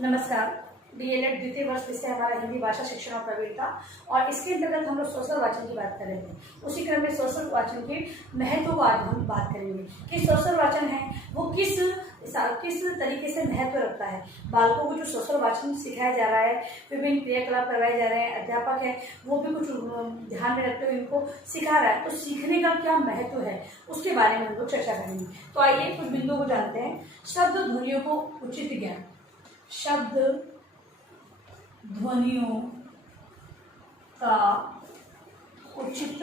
नमस्कार। डीएलएड द्वितीय वर्ष विषय हमारा हिंदी भाषा शिक्षण और प्रवीणता, और इसके अंतर्गत हम लोग सोशल वाचन की बात करेंगे। उसी क्रम में सोशल वाचन के महत्व को आज हम बात करेंगे कि सोशल वाचन है वो किस तरीके से महत्व रखता है। बालकों को जो सोशल वाचन सिखाया जा रहा है, विभिन्न क्रियाकलाप करवाए जा रहे हैं, अध्यापक है वो भी कुछ ध्यान में रखते हुए इनको सिखा रहा है, तो सीखने का क्या महत्व है उसके बारे में हम लोग चर्चा करेंगे। तो आइए कुछ बिंदुओं को जानते हैं। शब्द ध्वनियों को उचित ज्ञान। शब्द ध्वनियों का उचित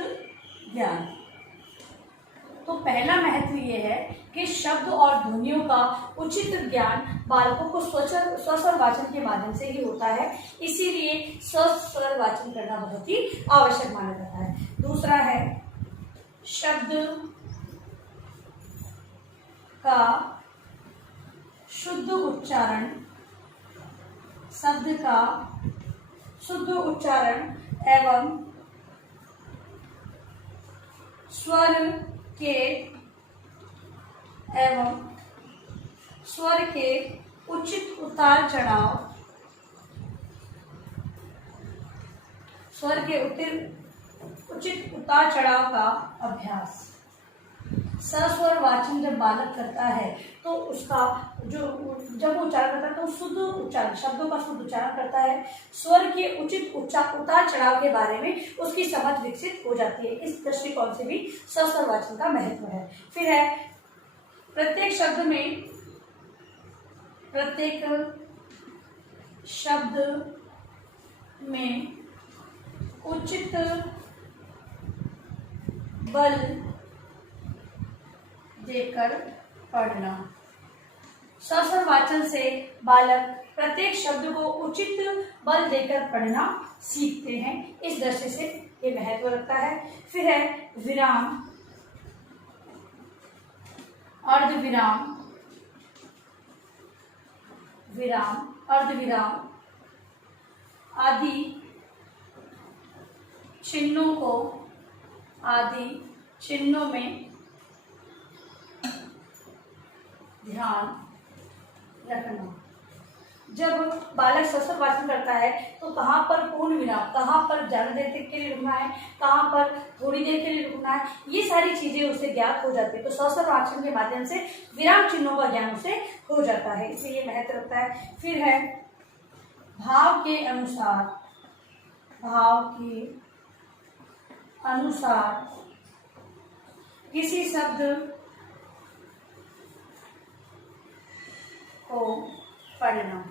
ज्ञान। तो पहला महत्व ये है कि शब्द और ध्वनियों का उचित ज्ञान बालकों को स्वस्वर वाचन के माध्यम से ही होता है, इसीलिए स्वस्वर वाचन करना बहुत ही आवश्यक माना जाता है। दूसरा है शब्द का शुद्ध उच्चारण। शब्द का शुद्ध उच्चारण एवं स्वर के उचित उतार चढ़ाव। स्वर के उचित उतार चढ़ाव का अभ्यास। सस्वर वाचन जब बालक करता है तो उसका जब वो उच्चारण करता है तो शुद्ध उच्चारण, शब्दों का शुद्ध उच्चारण करता है, स्वर के उचित उतार चढ़ाव के बारे में उसकी समझ विकसित हो जाती है। इस दृष्टिकोण से भी सस्वर वाचन का महत्व है। फिर है प्रत्येक शब्द में उचित बल देकर पढ़ना। सस्वर वाचन से बालक प्रत्येक शब्द को उचित बल देकर पढ़ना सीखते हैं, इस दृष्टि से ये महत्व रखता है। फिर है विराम, अर्धविराम, विराम, अर्धविराम आदि चिन्हों में ध्यान रखना। जब बालक सस्वर वाचन करता है तो कहाँ पर पूर्ण विराम, कहाँ पर ज्यादा देर तक के लिए रुकना है, कहाँ पर थोड़ी देर के लिए रुकना है, ये सारी चीजें उसे ज्ञात हो जाती है। तो सस्वर वाचन के माध्यम से विराम चिन्हों का ज्ञान उसे हो जाता है, इसलिए ये महत्व रखता है। फिर है भाव के अनुसार किसी शब्द को पढ़ना।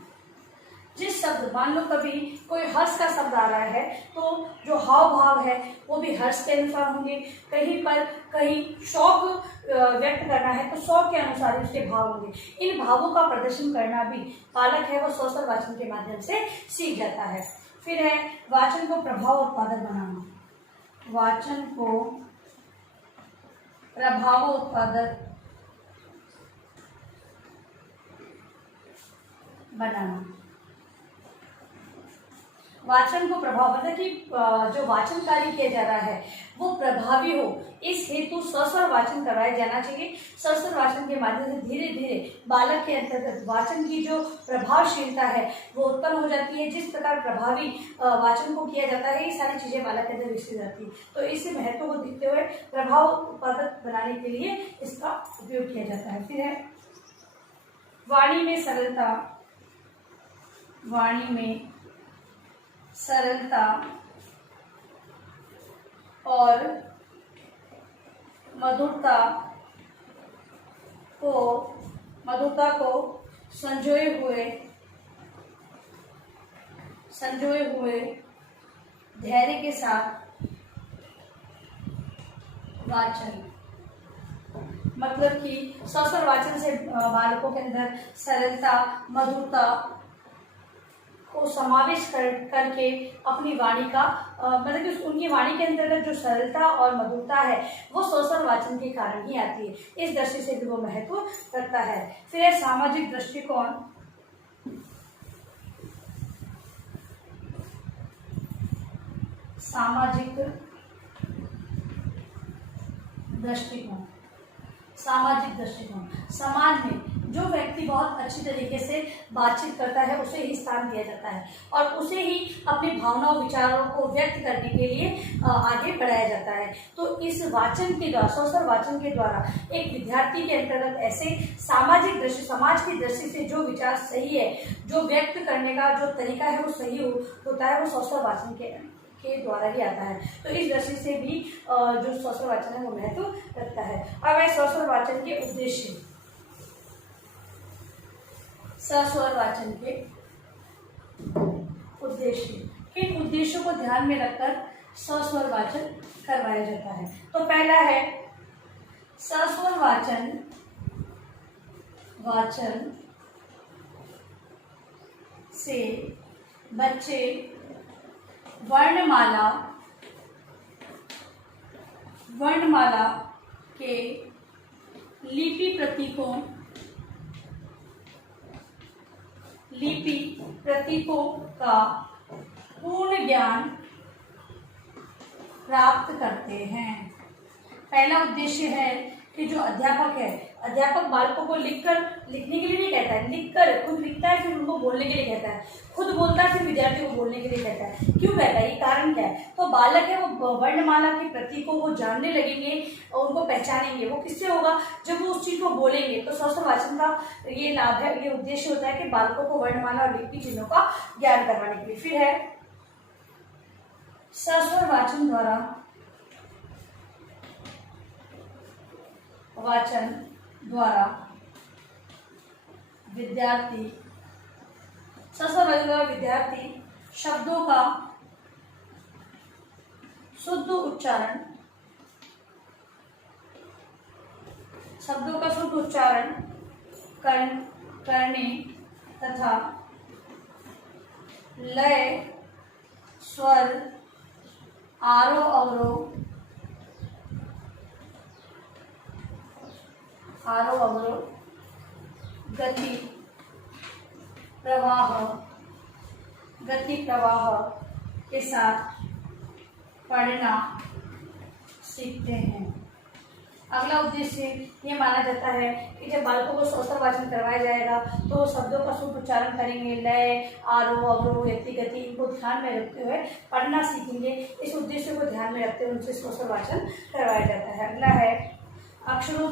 जिस शब्द, मान लो कभी कोई हर्ष का शब्द आ रहा है तो जो हाव भाव है वो भी हर्ष के अनुसार होंगे। कहीं शौक व्यक्त करना है तो शौक के अनुसार उसके भाव होंगे। इन भावों का प्रदर्शन करना भी बालक है वो सस्वर वाचन के माध्यम से सीख जाता है। फिर है वाचन को प्रभाव उत्पादक बनाना। वाचन को प्रभाव उत्पादक बनाना। वाचन को प्रभाव, मतलब कि जो वाचन कार्य किया जा रहा है वो प्रभावी हो, इस हेतु सस्वर वाचन करवाया जाना चाहिए। सस्वर वाचन के माध्यम से धीरे धीरे बालक के अंतर्गत वाचन की जो प्रभावशीलता है वो उत्पन्न हो जाती है। जिस प्रकार प्रभावी वाचन को किया जाता है ये सारी चीजें बालक के अंदर विकसित जाती है। तो इस महत्व को देखते हुए प्रभाव उत्पादक बनाने के लिए इसका उपयोग किया जाता है। फिर है वाणी में सरलता और मधुरता को संजोए हुए धैर्य के साथ वाचन। मतलब कि सस्वर वाचन से बालकों के अंदर सरलता, मधुरता को समावेश करके अपनी वाणी का मतलब कि उनकी वाणी के अंतर्गत जो सरलता और मधुरता है वो सस्वर वाचन के कारण ही आती है, इस दृष्टि से भी वो महत्व रखता है। फिर है सामाजिक दृष्टिकोण। सामाजिक दृष्टिकोण, समाज में जो व्यक्ति बहुत अच्छी तरीके से बातचीत करता है उसे ही स्थान दिया जाता है और उसे ही अपनी भावनाओं विचारों को व्यक्त करने के लिए आगे बढ़ाया जाता है। तो इस वाचन के द्वारा, सोशल वाचन के द्वारा एक विद्यार्थी के अंतर्गत ऐसे सामाजिक दृष्टि, समाज की दृष्टि से जो विचार सही है, जो व्यक्त करने का जो तरीका है वो सही होता है, वो सोशल वाचन के द्वारा ही आता है। तो इस दृष्टि से भी जो सोशल वाचन है वो महत्व रखता है। अब है सोशल वाचन के उद्देश्य। सस्वर वाचन के उद्देश्य, किन उद्देश्यों को ध्यान में रखकर सस्वर वाचन करवाया जाता है? तो पहला है सस्वर वाचन से बच्चे वर्णमाला के लिपि प्रतीकों का पूर्ण ज्ञान प्राप्त करते हैं। पहला उद्देश्य है कि जो अध्यापक है, अध्यापक बालकों को लिखने के लिए नहीं कहता है, लिखकर खुद लिखता है, फिर उनको बोलने के लिए कहता है, खुद बोलता है, फिर विद्यार्थी को बोलने के लिए कहता है। क्यों कहता है? ये कारण क्या है? तो बालक है वो वर्णमाला के प्रतीकों को जानने लगेंगे और उनको पहचानेंगे। वो किससे होगा? जब वो उस चीज को बोलेंगे। तो सस्वर वाचन का ये लाभ है, ये उद्देश्य होता है कि बालकों को वर्णमाला और लिपि चिन्हों का ज्ञान करवाने के लिए। फिर है सस्वर वाचन द्वारा विद्यार्थी शब्दों का शुद्ध उच्चारण करने तथा लय, स्वर, आरोह अवरोह, गति प्रवाह के साथ पढ़ना सीखते हैं। अगला उद्देश्य ये माना जाता है कि जब बालकों को सस्वर वाचन करवाया जाएगा तो शब्दों का शुद्ध उच्चारण करेंगे, लय, आरोह अवरोह, गति इनको ध्यान में रखते हुए पढ़ना सीखेंगे। इस उद्देश्य को ध्यान में रखते हुए उनसे सस्वर वाचन करवाया जाता है। अगला है अक्षरों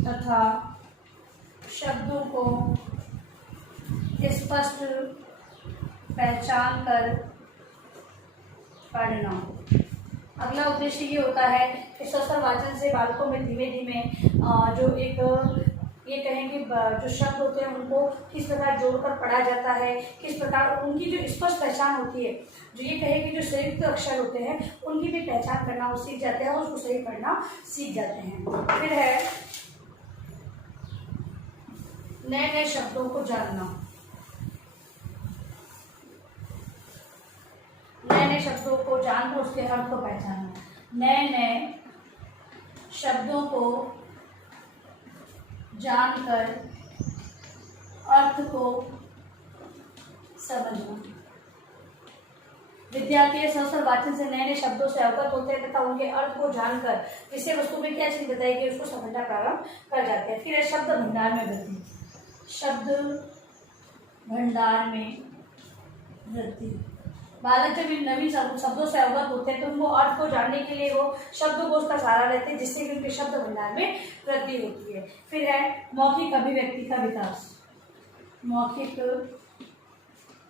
तथा शब्दों को स्पष्ट पहचान कर पढ़ना। अगला उद्देश्य ये होता है कि सस्वर वाचन से बालकों में धीमे धीमे जो एक ये कहेंगे जो शब्द होते हैं उनको किस प्रकार जोड़कर पढ़ा जाता है, किस प्रकार उनकी जो स्पष्ट पहचान होती है, जो ये कहेंगे जो संयुक्त अक्षर होते हैं उनकी भी पहचान करना वो सीख जाते हैं और उसको सही पढ़ना सीख जाते हैं। फिर है नए नए शब्दों को जानना। नए नए शब्दों को जानकर उसके अर्थ को पहचानना। नए नए शब्दों को जानकर अर्थ को समझना। विद्यार्थी सस्वर वाचन से नए नए शब्दों से अवगत होते हैं तथा उनके अर्थ को जानकर विषय वस्तु में क्या चीज बताएगी उसको समझना प्रारंभ कर जाते हैं। फिर है शब्द भंडार में वृद्धि। शब्द भंडार में वृद्धि। बालक जब इन नवीन शब्दों से अवगत होते हैं तो उनको अर्थ को जानने के लिए वो शब्दकोश का सहारा लेते हैं जिससे कि उनके शब्द भंडार में वृद्धि होती है। फिर है मौखिक अभिव्यक्ति का विकास। मौखिक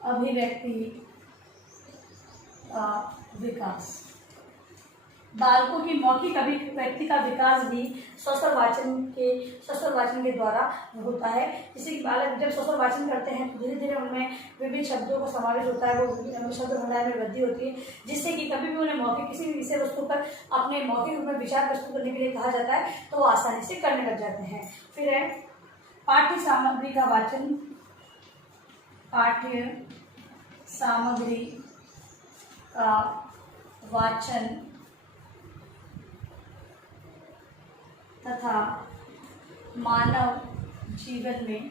अभिव्यक्ति का विकास। बालकों की मौखिक अभिव्यक्ति का विकास भी सस्वर वाचन के द्वारा होता है। जैसे कि बालक जब सस्वर वाचन करते हैं तो धीरे धीरे उनमें विभिन्न शब्दों का समावेश होता है, वो शब्द भंडार में वृद्धि होती है जिससे कि कभी भी उन्हें मौखिक किसी भी विषय वस्तु पर अपने मौखिक रूप में विचार प्रस्तुत करने के लिए कहा जाता है तो वो आसानी से करने लग जाते हैं। फिर है पाठ्य सामग्री का वाचन। पाठ्य सामग्री का वाचन तथा मानव जीवन में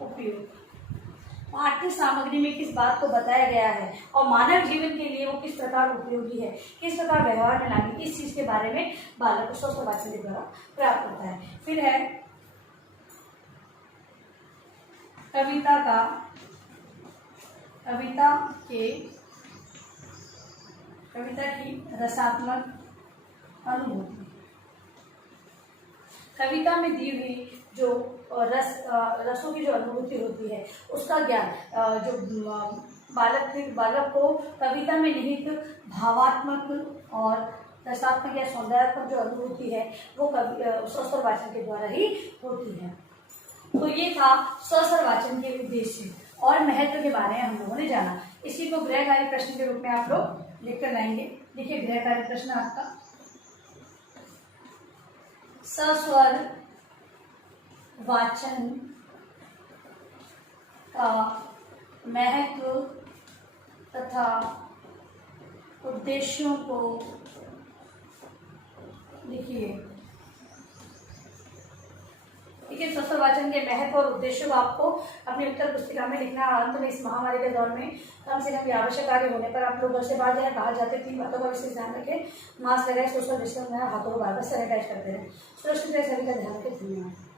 उपयोग। पाठ्य सामग्री में किस बात को बताया गया है और मानव जीवन के लिए वो किस प्रकार उपयोगी है, किस प्रकार व्यवहार में लानी, इस चीज के बारे में बालक को स्वतः वाचन के द्वारा प्राप्त होता है। फिर है कविता की रसात्मक अनुभूति। कविता में दी हुई जो रसों की जो अनुभूति होती है उसका ज्ञान जो बालक को कविता में निहित भावात्मक और रसात्मक या सौंदर्यात्मक जो अनुभूति है वो स्वस्वर वाचन के द्वारा ही होती है। तो ये था स्वस्वर वाचन के उद्देश्य और महत्व के बारे में हम लोगों ने जाना। इसी को गृह कार्य प्रश्न के रूप में आप लोग लिखकर लाएंगे। देखिए गृह कार्य प्रश्न आपका, सस्वर वाचन का महत्व तथा उद्देश्यों को लिखिए। देखिए स्वस्वर वाचन के महत्व और उद्देश्यों को आपको अपनी उत्तर पुस्तिका में लिखना है। अंत में इस महामारी के दौर में कम से कम आवश्यक कार्य होने पर आप लोग घर से बाहर जाए, बाहर जाते 3 बातों का विशेष ध्यान रखें। मास्क लगाए, सोशल डिस्टेंस में हाथों को बार बार सैनिटाइज करते रहे। सुरक्षित रहे, सभी का ध्यान रखें। धन्यवाद।